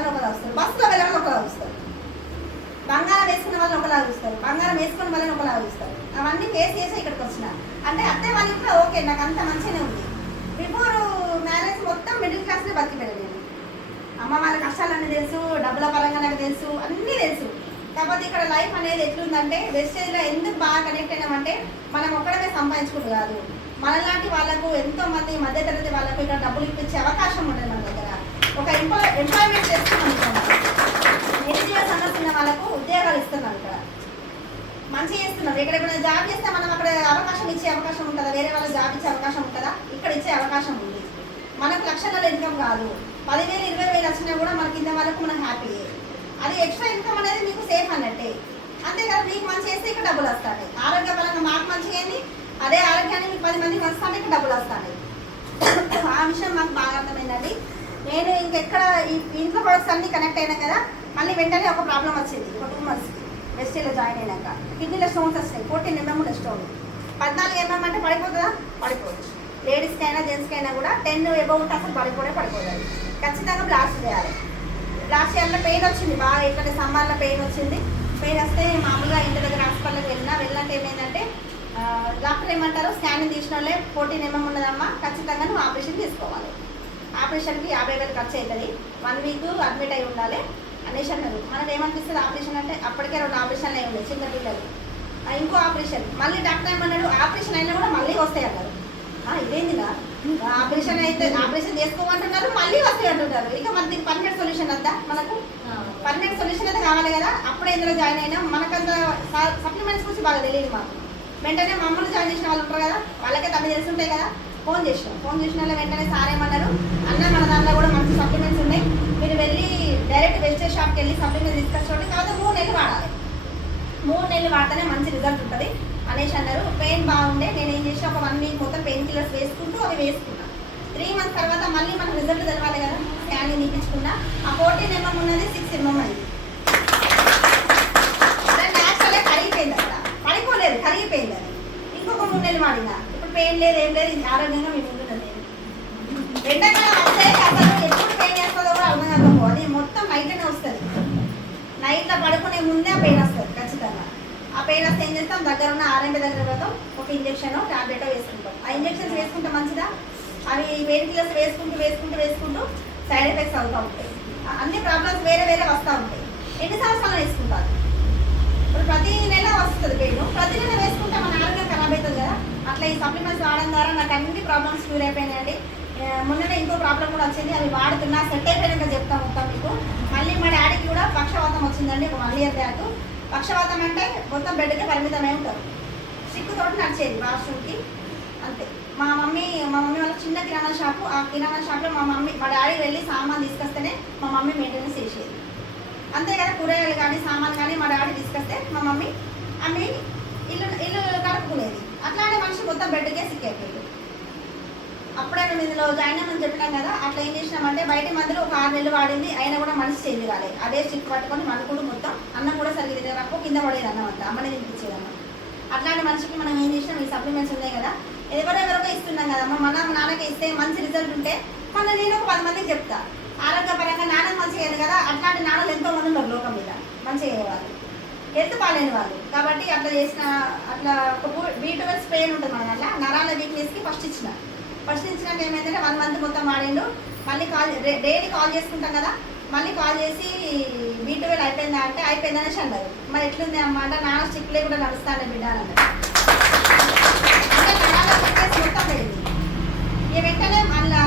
వాళ్ళని ఒకలా చూస్తారు, బస్సులో వెళ్ళాలని ఒకలా చూస్తారు, బంగారం వేసుకున్న వాళ్ళని ఒకలా చూస్తారు, బంగారం వేసుకున్న వాళ్ళని ఒకలా చూస్తారు. అవన్నీ ఫేస్ చేసి ఇక్కడికి వచ్చిన అంటే అత్తే వాళ్ళకి కూడా ఓకే, నాకు అంత మంచిగానే ఉంది. బిఫోర్ మ్యారేజ్ మొత్తం మిడిల్ క్లాస్లో బతికిపోయాను నేను. అమ్మ వాళ్ళ కష్టాలన్నీ తెలుసు, డబ్బుల పరంగా నాకు తెలుసు, అన్నీ తెలుసు. కాకపోతే ఇక్కడ లైఫ్ అనేది ఎట్లుందంటే వెస్టేజ్లో ఎందుకు బాగా కనెక్ట్ అయినామంటే మనం ఒక్కడమే సంపాదించుకుంటూ కాదు, మనలాంటి వాళ్ళకు ఎంతో మంది మధ్యతరగతి వాళ్ళకు ఇక్కడ డబ్బులు ఇప్పించే అవకాశం ఉంటుంది మన దగ్గర. ఒక ఎంప్లాయ్మెంట్ చేస్తున్నాం ఇక్కడ, ఎన్జిఓ సమస్య ఉన్న వాళ్ళకు ఉద్యోగాలు ఇస్తున్నాం ఇక్కడ, మంచిగా చేస్తున్నాం. ఇక్కడ ఎప్పుడైనా జాబ్ చేస్తే మనం అక్కడ అవకాశం ఇచ్చే అవకాశం ఉంటుందా, వేరే వాళ్ళకి జాబ్ ఇచ్చే అవకాశం ఉంటుందా, ఇక్కడ ఇచ్చే అవకాశం ఉంది. మనకు లక్షల ఇన్కమ్ కాదు, 10,000 20,000 వచ్చినా కూడా మన కింద వాళ్ళకు మనం హ్యాపీ. అది ఎక్స్ట్రా ఇన్కమ్ అనేది మీకు సేఫ్ అన్నట్టే, అంతేకాదు మీకు మంచి చేస్తే ఇక్కడ డబ్బులు వస్తాయి. ఆరోగ్యపరంగా మాకు మంచిగా అయింది, అదే ఆరోగ్యాన్ని మీకు 10 మందికి వస్తానే ఇక్కడ డబ్బులు వస్తాయి. ఆ విషయం మాకు బాగా అర్థమైందండి. నేను ఇంకెక్కడ ఈ ఇంట్లో ప్రొడక్ట్స్ అన్నీ కనెక్ట్ అయినా కదా, మళ్ళీ వెంటనే ఒక ప్రాబ్లం వచ్చింది. ఒక 2 monthsకి వెస్టేజ్లో జాయిన్ అయినాక కిడ్నీలో స్టోన్స్ వస్తాయి. 14 mm స్టోన్. 14 mm అంటే పడిపోతుందా? పడిపోదు. లేడీస్కి అయినా జెంట్స్కి అయినా కూడా 10 above ఉంటే అసలు పడిపోతుంది. ఖచ్చితంగా బ్లాస్ట్ చేయాలి. బ్లాస్ట్ చేయాలంటే పెయిన్ వచ్చింది బాగా, ఇక్కడ సమ్మర్లో పెయిన్ వచ్చింది. పెయిన్ వస్తే మామూలుగా ఇంటి దగ్గర హాస్పిటల్కి వెళ్ళినట్టు ఏమైందంటే డాక్టర్ ఏమంటారు, స్కానింగ్ తీసిన వాళ్ళే 14 mm ఉన్నదమ్మా, ఖచ్చితంగా నువ్వు ఆపరేషన్ తీసుకోవాలి. ఆపరేషన్కి 50,000 ఖర్చు అవుతుంది, 1 week అడ్మిట్ అయి ఉండాలి అనేసి అన్నారు. మనకు ఏమనిపిస్తుంది ఆపరేషన్ అంటే, అప్పటికే 2 ఆపరేషన్లు అయి ఉన్నాయి చిన్న పిల్లలు, ఇంకో ఆపరేషన్. మళ్ళీ డాక్టర్ ఏమన్నాడు, ఆపరేషన్ అయినా కూడా మళ్ళీ వస్తాయి అన్నారు. ఇదేందిగా ఆపరేషన్ అయితే ఆపరేషన్ చేసుకోమంటున్నారు, మళ్ళీ వస్తాయి అంటున్నారు. ఇక మన దీనికి పర్మనెంట్ సొల్యూషన్ వద్దా? మనకు పర్మనెంట్ సొల్యూషన్ అయితే కావాలి కదా. అప్పుడే ఇందులో జాయిన్ అయినా మనకంత సప్లిమెంట్స్ గురించి బాగా తెలియదు మాకు. వెంటనే మమ్మల్ని జాయిన్ చేసిన వాళ్ళు ఉంటారు కదా, వాళ్ళకే తప్పి తెలుసుంటాయి కదా. ఫోన్ చేసిన వాళ్ళు వెంటనే సార్ ఏమన్నారు, అన్న మన దాంట్లో కూడా మంచి సప్లిమెంట్స్ ఉన్నాయి, మీరు వెళ్ళి డైరెక్ట్ వెజిటేబుల్ షాప్కి వెళ్ళి సప్లిమెంట్స్ తీసుకొచ్చుకోండి, కాకపోతే 3 నెలలు వాడాలి, 3 నెలలు వాడితేనే మంచి రిజల్ట్ ఉంటుంది అనేసి అన్నారు. పెయిన్ బాగుండే, నేను ఏం చేసి ఒక 1 week మొత్తం పెయిన్ కిల్లర్స్ వేసుకుంటూ అవి వేసుకున్నాను. 3 months తర్వాత మళ్ళీ మనకు రిజల్ట్ తెలవాలి కదా, స్కానింగ్ తీపించుకున్నా. ఆ 14 mm ఉన్నది 6 mm అయింది. న్యాచురల్గా కరిగిపోయింది, అక్కడ పడిపోలేదు, కరిగిపోయింది. అది ఇంకొక 3 నెలలు వాడినా, ఇప్పుడు పెయిన్ లేదు, ఏం లేదు, ఆరోగ్యంగా మీ ముందున్నది. ఎండాకాలం వస్తే అసలు ఎప్పుడు పెయిన్ వేస్తుందో కూడా అర్థం కాకపో, అది మొత్తం నైట్లోనే వస్తుంది. నైట్లో పడుకునే ముందే ఆ పెయిన్ వస్తుంది ఖచ్చితంగా. ఆ పెయిన్ వస్తే ఏం చేస్తాం, దగ్గర ఉన్న ఆర్ఎంపీ దగ్గర పోతాం, ఒక ఇంజెక్షన్ టాబ్లెట్ వేసుకుంటాం. ఆ ఇంజెక్షన్స్ వేసుకుంటే మంచిదా, అవి పెయిన్ కిల్లర్స్ వేసుకుంటూ సైడ్ ఎఫెక్ట్స్ అవుతూ ఉంటాయి. అన్ని ప్రాబ్లమ్స్ వేరే వస్తూ ఉంటాయి. ఎన్ని సంవత్సరాలు వేసుకుంటారు? ఇప్పుడు ప్రతి నెల వస్తుంది పెయిన్, ప్రతి నెల వేసుకుంటే మన ఆరోగ్యం ఖరాబ్ అవుతుంది కదా. అట్లా ఈ సప్లిమెంట్స్ వాడడం ద్వారా నాకు అన్ని ప్రాబ్లమ్స్ క్యూర్ అయిపోయినాయండి. మొన్ననే ఇంకో ప్రాబ్లం కూడా వచ్చింది, అవి వాడుతున్నా, సెట్ అయిపోయినాక చెప్తాను మొత్తం మీకు. మళ్ళీ మా డాడీకి కూడా పక్షవాతం వచ్చిందండి ఒక 1 year బ్యాక్. పక్షవాతం అంటే మొత్తం బెడ్కి పరిమితమై ఉంటారు, సిక్కుతోటి నడిచేది వాష్రూమ్కి అంతే. మా మమ్మీ వాళ్ళ చిన్న కిరాణా షాపు, ఆ కిరాణా షాప్లో మా డాడీ వెళ్ళి సామాన్ తీసుకొస్తేనే మా మమ్మీ మెయింటెనెన్స్ చేసేది. అంతే కదా, కూరగాయలు కానీ సామాన్ కానీ మా డాడీ తీసుకొస్తే మా మమ్మీ అమ్మి ఇల్లు గడుపుకునేది. అట్లానే మనిషి మొత్తం బెడ్కే సిక్కైపోయింది. అప్పుడే మేము ఇందులో జాయిన్ అయ్యమని చెప్పినాం కదా, అట్లా ఏం చేసినామంటే బయట మందులు ఒక 6 నెలలు వాడింది, అయినా కూడా మనిషి చేంజ్ కాలేదు. అదే స్టిక్ పట్టుకొని మనకుడు మొత్తం అన్నం కూడా సరిగ్గా తినరాకు కింద పడేది అన్నం అంతా, అమ్మనే తినిపించేదన్నం. అట్లాంటి మనిషికి మనం ఏం చేసినాం, ఈ సప్లిమెంట్స్ ఉన్నాయి కదా, ఎవరెవరికో ఇస్తున్నాం కదా, మన నాన్నకి ఇస్తే మంచి రిజల్ట్ ఉంటే మళ్ళీ నేను ఒక 10 మందికి చెప్తా. ఆరోగ్యపరంగా నాన్న మంచిగా అయ్యేది కదా, అట్లాంటి నాన్నలు ఎంతో మంది ఉన్నారు లోకం మీద మంచిగా అయ్యేవాళ్ళు, హెల్త్ బాగాలేని వాళ్ళు. కాబట్టి అట్లా చేసిన అట్లా ఒక B12 స్ప్రే ఉంటుంది మన దాంట్లో, నరాల వీక్నెస్కి ఫస్ట్ ఇచ్చినాక ఏమైందంటే 1 month మొత్తం వాడిండు. మళ్ళీ డైలీ కాల్ చేసుకుంటాం కదా, మళ్ళీ కాల్ చేసి B12 అయిపోయిందా అంటే అయిపోయిందనేసి అన్నారు. మరి ఎట్లుంది అమ్మ అంటే, నాన్న స్టిక్ లేకుండా నడుస్తాను బిడ్డ అని అన్నారు. అంటే నరాల వీక్నెస్ మొత్తం పోయింది. ఇక వెంటనే మళ్ళీ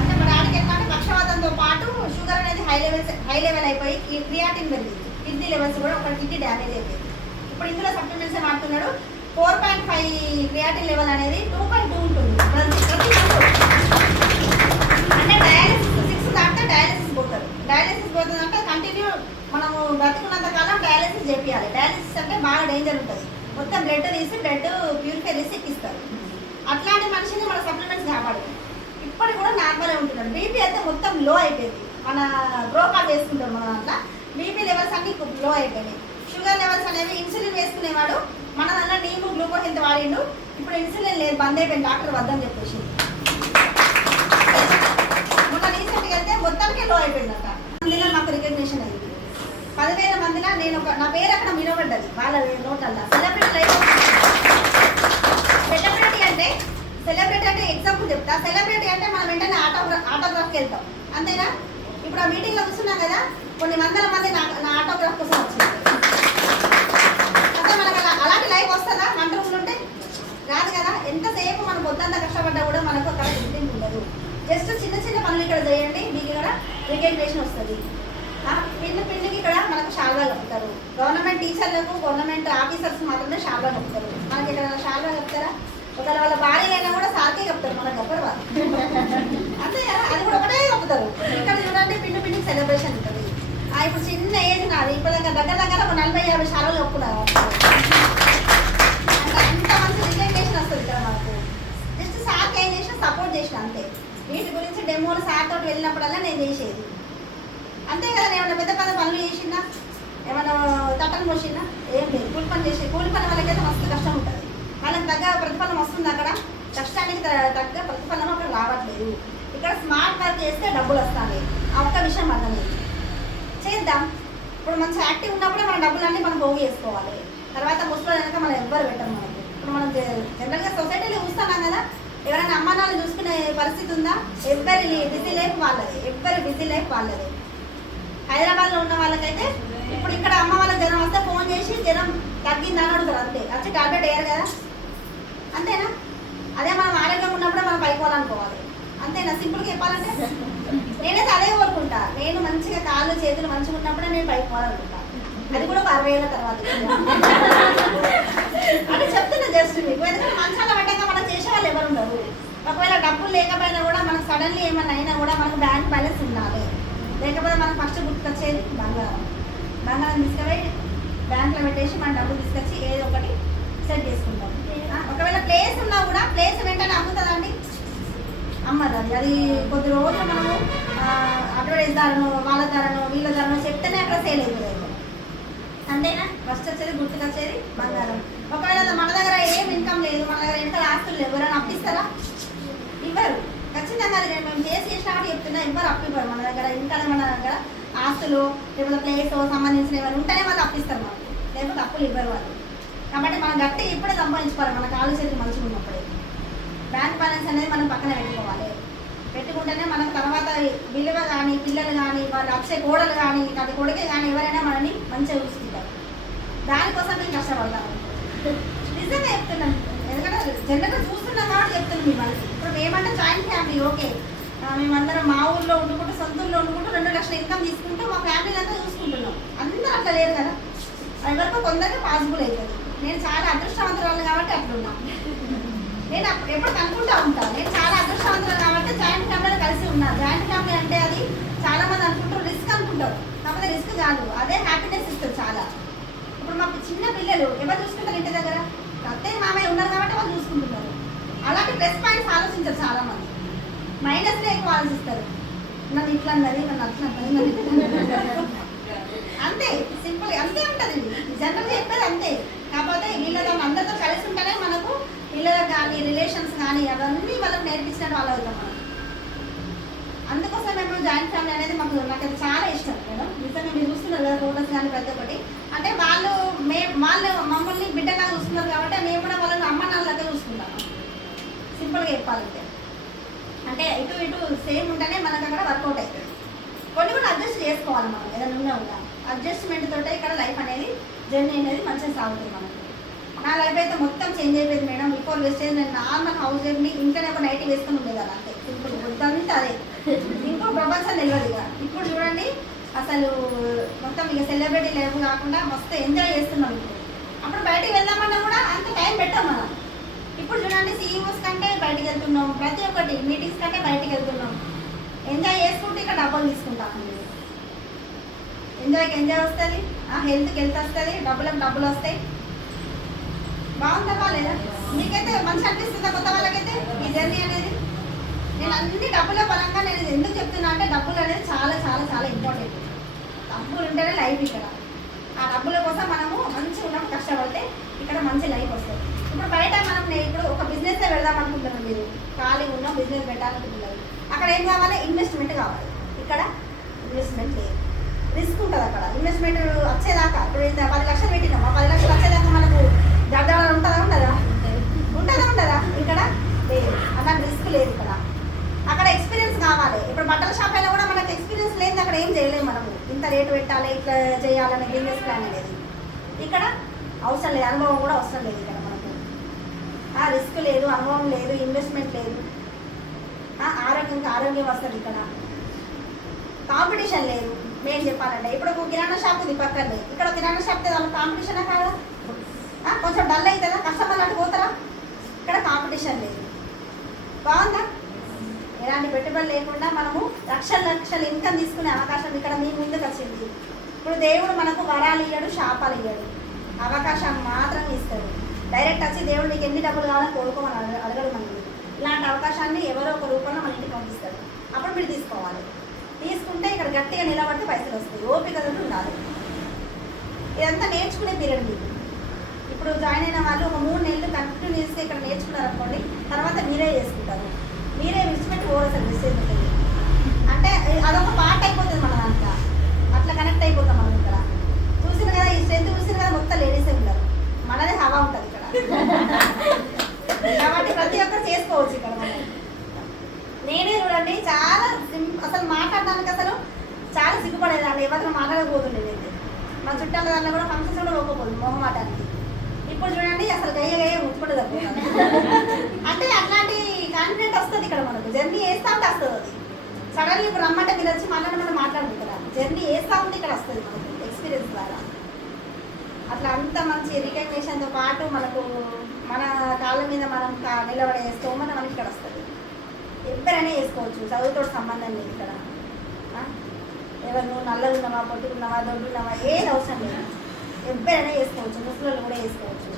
అంటే మా డాడీకి ఎట్లా అంటే పక్షవాతంతో పాటు షుగర్ అనేది హై లెవెల్ అయిపోయి ఈ క్రియాటిన్ పెరిగింది, కిడ్నీ లెవెల్స్ కూడా ఒక కిడ్నీ డ్యామేజ్ అయిపోయింది. ఇప్పుడు ఇందులో సప్లిమెంట్స్ వాడుతున్నాడు. 4.5 క్రియాటిన్ లెవెల్ అనేది 2.2 ఉంటుంది ప్రతి అంటే డయాలిసిస్ 6 దాటితే డయాలిసిస్ పోతారు. డయాలిసిస్ పోతుంది అంటే కంటిన్యూ మనము బ్రతుకున్నంత కాలం డయాలిసిస్ చేయాలి. డయాలిసిస్ అంటే బాగా డేంజర్ ఉంటుంది, మొత్తం బ్లడ్ ప్యూరిఫై చేసి ఎక్కిస్తారు. అట్లాంటి మనిషిని మన సప్లిమెంట్స్ కాపాడుతుంది. ఇప్పటికి కూడా నార్మల్ ఉంటున్నాడు. బీపీ అయితే మొత్తం లో అయిపోయింది, మన గ్రోకాల్ వేసుకుంటాం మన దాంట్లో, బీపీ లెవెల్స్ అన్ని లో అయిపోయినాయి. షుగర్ లెవెల్స్ అనేవి ఇన్సులిన్ వేసుకునేవాడు, మన దాంట్లో నీము గ్లూకోజ్ ఇంత వాడిండు. ఇప్పుడు ఇన్సులిన్ లేదు, బంద్ అయిపోయింది, డాక్టర్ వద్దని చెప్పేసి. మొన్న రీసెంట్గా వెళ్తే మొత్తానికే లో అయిపోయిందట. మాకు 10,000 మందిలో నేను నా పేరు అక్కడ వినబడ్డది వాళ్ళ నోట్లల్లో. సెలబ్రిటీ అంటే ఎగ్జాంపుల్ చెప్తా. సెలబ్రిటీ అంటే మనం వెంటనే ఆటోగ్రాఫ్కి వెళ్తాం, అంతేనా? ఇప్పుడు ఆ మీటింగ్లో కూర్చున్నాం కదా, కొన్ని వందల మంది నా ఆటోగ్రాఫ్ కోసం వచ్చింది. అంటే మనకు అలాంటి లైఫ్ వస్తుందా వంట రూమ్లు ఉంటే? రాదు కదా. ఎంతసేపు మనం పొద్దంతా కష్టపడ్డా కూడా మనకు అక్కడ మీటింగ్ ఉండదు. జస్ట్ చిన్న చిన్న పనులు ఇక్కడ చేయండి, మీకు ఇక్కడ రికగ్నేషన్ వస్తుంది. పిన్నికి ఇక్కడ మనకు షాల్వా కప్పుతారు. గవర్నమెంట్ టీచర్లకు, గవర్నమెంట్ ఆఫీసర్స్ మాత్రమే షాల్వా కప్పుతారు. మనకి ఇక్కడ షాల్వా కప్పుతారా? ఒకవేళ వాళ్ళ భార్య అయినా కూడా సార్కే కప్పుతారు, మనకు కప్పరు వాళ్ళు. అంతే కదా, అది కూడా ఒకటే కప్పుతారు. ఇక్కడ చూడండి పిన్నికి సెలబ్రేషన్ ఉంటుంది. ఇప్పుడు చిన్న ఏజ్ నాది, ఇప్పుడు దగ్గర ఒక 40-50 షాల్వాలు కప్పుకున్నారు. అంటే అంత మంచి రికగ్నేషన్ వస్తుంది ఇక్కడ మనకు. జస్ట్ సార్కి ఏం చేసినా సపోర్ట్ చేసిన అంతే. వీటి గురించి డెమోలు సార్ తోటి వెళ్ళినప్పుడల్లా నేను చేసేది అంతే కదా. ఏమన్నా పెద్ద పెద్ద పనులు చేసినా, ఏమన్నా తట్టలు మోసినా ఏం లేదు. కూలి పని చేసి కూలి పని వాళ్ళకైతే మస్తు కష్టం ఉంటుంది. వాళ్ళకి తగ్గ ప్రతిఫలం వస్తుంది అక్కడ, కష్టానికి తగ్గ ప్రతిఫలం అక్కడ రావట్లేదు. ఇక్కడ స్మార్ట్ వర్క్ చేస్తే డబ్బులు వస్తాయి. ఆ ఒక్క విషయం అర్థమైంది. చేద్దాం. ఇప్పుడు మంచి యాక్టివ్ ఉన్నప్పుడే మన డబ్బులన్నీ మనం పోగు చేసుకోవాలి. తర్వాత ముసులో కనుక మనం ఎవ్వరు పెట్టాం. మనకు ఇప్పుడు మనం జనరల్గా సొసైటీలో చూస్తున్నాం కదా, ఎవరైనా అమ్మానాలు చూసుకునే పరిస్థితి ఉందా? ఎవ్వరి బిజీ లైఫ్ వాళ్ళది, ఎవ్వరి బిజీ లైఫ్ వాళ్ళది. హైదరాబాద్లో ఉన్న వాళ్ళకైతే ఇప్పుడు ఇక్కడ అమ్మ వాళ్ళ జ్వరం వస్తే ఫోన్ చేసి జ్వరం తగ్గిందని అడుగుతారు, అంతే. వచ్చి టాబ్లెట్ వేయరు కదా, అంతేనా? అదే మనం ఆరోగ్యంగా ఉన్నప్పుడే మనం పైకోవాలనుకోవాలి, అంతేనా? సింపుల్గా చెప్పాలంటే నేనైతే అదే కోరుకుంటా. నేను మంచిగా కాళ్ళు చేతులు మంచిగా ఉన్నప్పుడే నేను పైకోవాలనుకుంటా. అది కూడా ఒక 60 ఏళ్ళ తర్వాత అంటే చెప్తున్నా జస్ట్ మీకు. ఎందుకంటే మంచాల పడ్డాక మనం చేసే వాళ్ళు ఎవరు ఉండరు. ఒకవేళ డబ్బులు లేకపోయినా కూడా మనకు సడన్లీ ఏమైనా అయినా కూడా మనకు బ్యాంక్ బ్యాలెన్స్ ఉండాలి. లేకపోతే మనకు ఫస్ట్ గుర్తుకొచ్చేది బంగారం. బంగారం తీసుకుపోయి బ్యాంక్లో పెట్టేసి మన డబ్బులు తీసుకొచ్చి ఏదో ఒకటి సెట్ చేసుకుంటాం. ఒకవేళ ప్లేస్ ఉన్నా కూడా ప్లేస్ వెంటనే అమ్ముతుందండి, అమ్మదు. అది కొద్ది రోజులు మనము అడ్వర్టైజ్ ధరను, వాళ్ళ ధరను, వీళ్ళ ధరను చెప్తేనే అక్కడ సేల్ అయిపోతుంది, అంతేనా? ఫస్ట్ వచ్చేది గుర్తుకొచ్చేది బంగారం. ఒకవేళ మన దగ్గర ఏం ఇన్కమ్ లేదు, మన దగ్గర ఎంత ఆస్తులు లేవు, ఎవరైనా అప్పిస్తారా? ఇవ్వరు. ఖచ్చితంగా మేము చేసినా కూడా చెప్తున్నా, ఎవ్వరు అప్పివ్వరు. మన దగ్గర ఇంకా మన దగ్గర ఆస్తులు లేకపోతే ప్లేస్ సంబంధించిన ఏమైనా ఉంటేనే వాళ్ళు అప్పిస్తారు మనకు, లేకపోతే అప్పులు ఇవ్వరు వాళ్ళు. కాబట్టి మనం గట్టి ఇప్పుడే సంపాదించుకోవాలి, మన కాళ్ళు చేతులు మంచిగా ఉన్నప్పుడే. బ్యాంక్ బ్యాలెన్స్ అనేది మనం పక్కన పెట్టుకోవాలి. పెట్టుకుంటేనే మనకు తర్వాత విలువ కానీ, పిల్లలు కానీ, వాళ్ళు వచ్చే కోడలు కానీ, అది కొడుకే కానీ ఎవరైనా మనల్ని మంచిగా చూసుకుంటారు. దానికోసం మేము కష్టపడతాము, నిజంగా చెప్తున్నాం. ఎందుకంటే జనరల్గా చూస్తున్నాం కాబట్టి చెప్తున్నాం. మిమ్మల్ని ఇప్పుడు మేమంటే జాయింట్ ఫ్యామిలీ, ఓకే. మేమందరం మా ఊళ్ళో వండుకుంటూ, సొంత ఊళ్ళో వండుకుంటూ 2 లక్షల ఇన్కమ్ తీసుకుంటూ మా ఫ్యామిలీ అంతా చూసుకుంటున్నాం. అందరూ అట్లా లేరు కదా, ఎవరికో కొందరికి పాసిబుల్ అవుతుంది. నేను చాలా అదృష్టవంతురాలు కాబట్టి అట్లున్నా. నేను ఎప్పుడు కనుక్కుంటా ఉంటాను, నేను చాలా అదృష్టవంతురాలు కాబట్టి జాయింట్ ఫ్యామిలీలో కలిసి ఉన్నా. జాయింట్ ఫ్యామిలీ అంటే అది చాలా మంది అనుకుంటారు రిస్క్ అనుకుంటారు, కాకపోతే రిస్క్ కాదు, అదే హ్యాపీనెస్ ఇస్తుంది చాలా. ఇప్పుడు మాకు చిన్న పిల్లలు ఎవరు చూసుకుంటారు ఇంటి దగ్గర? అత్తయ్య మామయ్య ఉన్నారు కాబట్టి వాళ్ళు చూసుకుంటున్నారు. అలాంటి ప్లస్ పాయింట్స్ ఆలోచించారు చాలా మంది, మైనస్లే ఎక్కువ ఆలోచిస్తారు. నన్ను ఇట్లా అన్నది, నన్ను అట్లా అన్నది, నన్ను ఇట్లా అంతే. సింపుల్ అంతే ఉంటుంది జనరల్గా చెప్పేది అంతే. కాకపోతే వీళ్ళతో అందరితో కలిసి ఉంటేనే మనకు పిల్లలకు కానీ, రిలేషన్స్ కానీ అవన్నీ వాళ్ళకి నేర్పించినట్టు వాళ్ళు అవుతాం మనం. అందుకోసం మేము జాయింట్ ఫ్యామిలీ అనేది నాకు అది చాలా ఇష్టం. మేడం నిజంగా మీరు చూస్తున్నారు కదా ఫోటోస్ కానీ ప్రతి ఒక్కటి. అంటే వాళ్ళు మమ్మల్ని బిడ్డగా చూస్తున్నారు కాబట్టి మేము కూడా వాళ్ళని అమ్మ నాన్నలకే చూసుకుంటాము, సింపుల్గా చెప్పాలంటే. అంటే ఇటు సేమ్ ఉంటేనే మనకు అక్కడ వర్కౌట్ అవుతుంది. కొన్ని కూడా అడ్జస్ట్ చేసుకోవాలి మనం, ఏదైనా ఉన్నా కూడా అడ్జస్ట్మెంట్ తోటే ఇక్కడ లైఫ్ అనేది, జర్నీ అనేది మంచిగా సాగుతుంది మనకు. నా లైఫ్ అయితే మొత్తం చేంజ్ అయిపోయింది మేడం. బిఫోర్ వెస్టేజ్ నేను నార్మల్ హౌస్ వైఫ్ని, ఇంట్లోనే ఒక నైట్ వేసుకొని ఉండేదాన్ని అంతే, సింపుల్. వద్దంటే అదే ఇంకో ప్రపంచం తెలియదు ఇక. ఇప్పుడు చూడండి అసలు మొత్తం ఇక సెలబ్రిటీ లైఫ్ కాకుండా మస్తు ఎంజాయ్ చేస్తున్నాం ఇప్పుడు. అప్పుడు బయటికి వెళ్దామన్నా కూడా అంత టైం పెట్టాం మనం. ఇప్పుడు చూడండి సీఈఓస్ కంటే బయటికి వెళ్తున్నాం, ప్రతి ఒక్కటి మీటింగ్స్ కంటే బయటికి వెళ్తున్నాం. ఎంజాయ్ చేసుకుంటే ఇక్కడ డబ్బులు తీసుకుంటాం. ఎంజాయ్కి ఎంజాయ్ వస్తుంది, హెల్త్కి హెల్త్ వస్తుంది, డబ్బులకు డబ్బులు వస్తాయి. బాగుందా లేదా? మీకైతే మంచి అనిపిస్తుందా కొత్త వాళ్ళకైతే ఈ జర్నీ అనేది? నేను అన్ని డబ్బుల పరంగా నేను ఎందుకు చెప్తున్నా అంటే డబ్బులు అనేది చాలా చాలా చాలా ఇంపార్టెంట్. డబ్బులు ఉంటేనే లైఫ్ ఇక్కడ. ఆ డబ్బుల కోసం మనము మంచిగా ఉన్నప్పుడు కష్టపడితే ఇక్కడ మంచి లైఫ్ వస్తుంది. ఇప్పుడు బయట మనం ఇప్పుడు ఒక బిజినెస్ వెళ్దాం అనుకుంటున్నాం, మీరు ఖాళీగా ఉన్నాం బిజినెస్ పెట్టాలనుకుంటున్నారు. అక్కడ ఏం కావాలి? ఇన్వెస్ట్మెంట్ కావాలి. ఇక్కడ ఇన్వెస్ట్మెంట్ లేదు, రిస్క్ ఉంటుంది అక్కడ ఇన్వెస్ట్మెంట్ వచ్చేదాకా. ఇప్పుడు 10 లక్షలు పెట్టినాం, ఆ 10 లక్షలు వచ్చేదాకా మనకు దడ్డాడ ఉంటుందా ఉండదా ఇక్కడ లేదు. అలాంటి రిస్క్ లేదు ఇక్కడ. అక్కడ ఎక్స్పీరియన్స్ కావాలి. ఇప్పుడు బట్టల షాప్ అయినా కూడా మనకు ఎక్స్పీరియన్స్ లేదు, అక్కడ ఏం చేయలేము మనము. ఇంత రేటు పెట్టాలి, ఇట్లా చేయాలనే బిజినెస్ ప్లాన్ అనేది ఇక్కడ అవసరం లేదు. అనుభవం కూడా అవసరం లేదు ఇక్కడ మనకు. రిస్క్ లేదు, అనుభవం లేదు, ఇన్వెస్ట్మెంట్ లేదు, ఆరోగ్యం వస్తుంది ఇక్కడ. కాంపిటీషన్ లేదు. మేము చెప్పాలంటే ఇప్పుడు ఒక కిరాణా షాప్ ఉంది పక్కనే, ఇక్కడ కిరాణా షాప్ వాళ్ళ కాంపిటీషనే కాదా? కొంచెం డల్ అవుతుందా, కస్టమర్లు అటు పోతారా? ఇక్కడ కాంపిటీషన్ లేదు. బాగుందా? ఎలాంటి పెట్టుబడి లేకుండా మనము లక్షల ఇన్కమ్ తీసుకునే అవకాశం ఇక్కడ మీ ముందుకు వచ్చింది. ఇప్పుడు దేవుడు మనకు వరాలు ఇయ్యాడు, శాపాలు ఇయ్యాడు, అవకాశం మాత్రం ఇస్తాడు. డైరెక్ట్ వచ్చి దేవుడు నీకు ఎన్ని డబ్బులు కావాలని కోరుకోమని అడగడు మనకి. ఇలాంటి అవకాశాన్ని ఎవరో ఒక రూపంలో మన ఇంటికి పంపిస్తాడు. అప్పుడు మీరు తీసుకోవాలి. తీసుకుంటే ఇక్కడ గట్టిగా నిలబడితే పైసలు వస్తాయి. ఓపిక ఉండాలి. ఇదంతా నేర్చుకునే పీరియడ్ మీకు. ఇప్పుడు జాయిన్ అయిన వాళ్ళు ఒక 3 నెలలు కంటిన్యూస్గా ఇక్కడ నేర్చుకున్నారనుకోండి, తర్వాత మీరే చేసుకుంటారు. మీరే విడిచిపెట్టి ఓవర్ మెసేజ్ ఉంటుంది. అంటే అదొక పార్ట్ అయిపోతుంది మన దాంట్లో. అట్లా కనెక్ట్ అయిపోతాం మనం ఇక్కడ. చూసిన కదా ఈ స్ట్రెంత్ చూసిన కదా మొత్తం లేడీసే ఉంటారు. మనదే హవా ఉంటుంది ఇక్కడ. కాబట్టి ప్రతి ఒక్కరు చేసుకోవచ్చు ఇక్కడ. మనం నేనే చూడండి చాలా అసలు మాట్లాడడానికి అసలు చాలా సిగ్గుపడేదాన్ని. ఎవరితో మాట్లాడకపోతుండే నేను. మా చుట్టాల దాంట్లో కూడా ఫంక్షన్స్ కూడా పోకపోదు మొహమాటానికి. ఇప్పుడు చూడండి అసలు గయ్య ముట్టుకుంటే తప్పుతుంది. అంటే అట్లాంటి కాన్ఫిడెంట్ వస్తుంది ఇక్కడ మనకు. జర్నీ వేస్తూ ఉంటే వస్తుంది అది. సడన్లీ ఇప్పుడు రమ్మంటే మీరు వచ్చి మనం మాట్లాడుకుంటారా? జర్నీ వేస్తూ ఉంటే ఇక్కడ వస్తుంది మనకు ఎక్స్పీరియన్స్ ద్వారా. అట్లా అంత మంచి రికగ్నిషన్తో పాటు మనకు మన కాళ్ళ మీద మనం నిలబడే స్తోమత మనకి ఇక్కడ వస్తుంది. ఎవరైనా వేసుకోవచ్చు, చదువుతో సంబంధం లేదు ఇక్కడ. ఎవరు నువ్వు నల్లగా ఉన్నావా, పొట్టుకున్నావా, దొడ్డున్నావా, ఏది అవసరం లేదు. ఎవరైనా వేసుకోవచ్చు, ముసలు కూడా వేసుకోవచ్చు.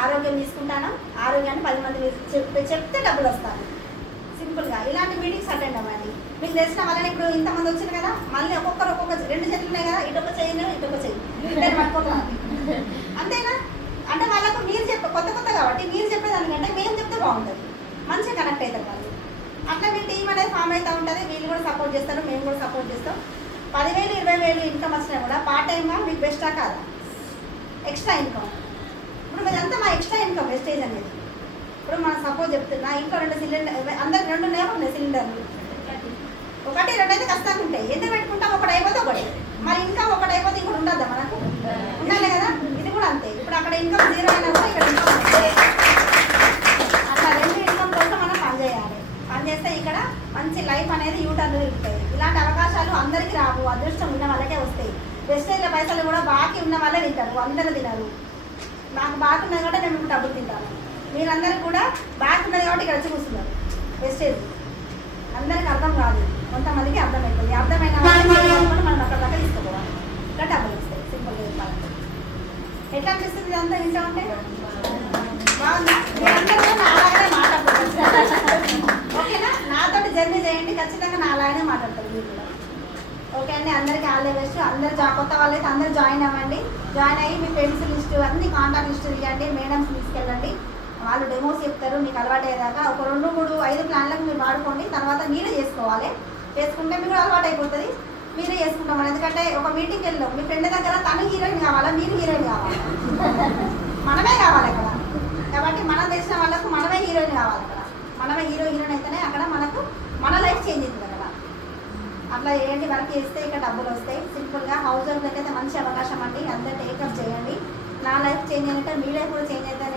ఆరోగ్యం తీసుకుంటాను, ఆరోగ్యాన్ని 10 మంది చెప్తే డబ్బులు వస్తాను. సింపుల్గా ఇలాంటి మీటింగ్స్ అటెండ్ అవ్వండి. మీకు తెలిసిన వాళ్ళని ఇప్పుడు ఇంతమంది వచ్చింది కదా, మళ్ళీ ఒక్కొక్కరు 2 చేతులు ఉన్నాయి కదా, ఇటొక చేయను ఇటొక చెయ్యి, ఇద్దరు పట్టుకోవాలి. అంతేనా? అంటే వాళ్ళకు మీరు కొత్త కాబట్టి మీరు చెప్పేదానికంటే మేము చెప్తే బాగుంటుంది, మంచిగా కనెక్ట్ అవుతారు వాళ్ళు. అట్లా మీ టీం అనేది ఫామ్ అవుతూ ఉంటుంది. వీళ్ళు కూడా సపోర్ట్ చేస్తారు, మేము కూడా సపోర్ట్ చేస్తాం. 10,000 20,000 ఇన్కమ్ వచ్చినా కూడా పార్ట్ టైమ్గా మీకు బెస్టా కాదా? Extra income. ఇప్పుడు మీదంతా మా ఎక్స్ట్రా ఇన్కమ్ వెస్టేజ్ అనేది. ఇప్పుడు మనం సపోజ్ చెప్తున్నా, ఇంట్లో 2 సిలిండర్, అందరికి 2 ఉన్నాయి సిలిండర్లు. 1 2 అయితే కష్టాలు ఉంటాయి. ఎందుకు పెట్టుకుంటాం? ఒకటి అయిపోతే ఒకటి. మరి ఇన్కమ్ ఒకటి అయిపోతే ఇంకోటి ఉండద్దా మనకు? ఉండాలి కదా. ఇది కూడా అంతే. ఇప్పుడు అక్కడ ఇన్కమ్ 0 అయినా కూడా ఇక్కడ ఇన్కమ్ అట్లా 2 ఇన్కమ్ తోట మనం పనిచేయాలి. పనిచేస్తే ఇక్కడ మంచి లైఫ్ అనేది యూటర్న్ తిరుగుతాయి. ఇలాంటి అవకాశాలు అందరికీ రావు, అదృష్టం ఉన్న వాళ్ళకే వస్తాయి. వెస్టేజ్ల పైసలు కూడా బాకీ ఉన్న వాళ్ళే తింటారు, అందరూ తినరు. నాకు బాకీ ఉన్నది కాబట్టి నేను డబ్బులు తింటాను. మీరందరూ కూడా బాకీ ఉన్నది కాబట్టి ఇక్కడ వచ్చి కూర్చున్నారు. వెస్టేజ్ అందరికి అర్థం కాదు, కొంతమందికి అర్థమవుతుంది. అర్థమైన వాళ్ళు మనం అక్కడ దాకా తీసుకోవాలి. ఇక్కడ డబ్బులు వస్తాయి. సింపుల్గా చెప్పాలంటే ఎట్లా అనిపిస్తుంది ఇదంతా ఇంట్లో ఉంటే? బాగుంది. మీరందరూ నాలాగానే మాట్లాడుతున్నారు. ఓకేనా? నాతోటి జర్నీ చేయండి, ఖచ్చితంగా నాలాగానే మాట్లాడతారు మీరు కూడా. ఓకే అండి, అందరికీ ఆల్ ది బెస్ట్. అందరు కొత్త వాళ్ళైతే అందరూ జాయిన్ అవ్వండి. జాయిన్ అయ్యి మీ ఫ్రెండ్స్ లిస్టు అన్ని కాంటాక్ట్ లిస్టు ఇవ్వండి. మేడమ్స్ తీసుకెళ్ళండి, వాళ్ళు డెమోస్ చెప్తారు. మీకు అలవాటు అయ్యేదాకా ఒక 2 3 5 ప్లాన్లకు మీరు వాడుకోండి. తర్వాత మీరే చేసుకోవాలి. చేసుకుంటే మీకు అలవాటు అయిపోతుంది, మీరే చేసుకుంటాం. ఎందుకంటే ఒక మీటింగ్కి వెళ్ళాం, మీ ఫ్రెండ్ దగ్గర తను హీరోయిన్ కావాలా, మీరు హీరోయిన్ కావాలా? మనమే కావాలి అక్కడ. కాబట్టి మనం తెలిసిన వాళ్ళకు మనమే హీరోయిన్ కావాలి అక్కడ. మనమే హీరోయిన్ అయితేనే అక్కడ మనకు మన లైఫ్ చేంజ్ అవుతుంది అక్కడ. అట్లా ఏంటి వర్క్ చేస్తే ఇక్కడ డబ్బులు వస్తాయి. సింపుల్గా హౌస్ వైఫ్లకి అయితే మంచి అవకాశం అండి. అందరూ టేకప్ చేయండి. నా లైఫ్ చేంజ్ అయినట్టే మీ లైఫ్ కూడా చేంజ్ అవుతుంది.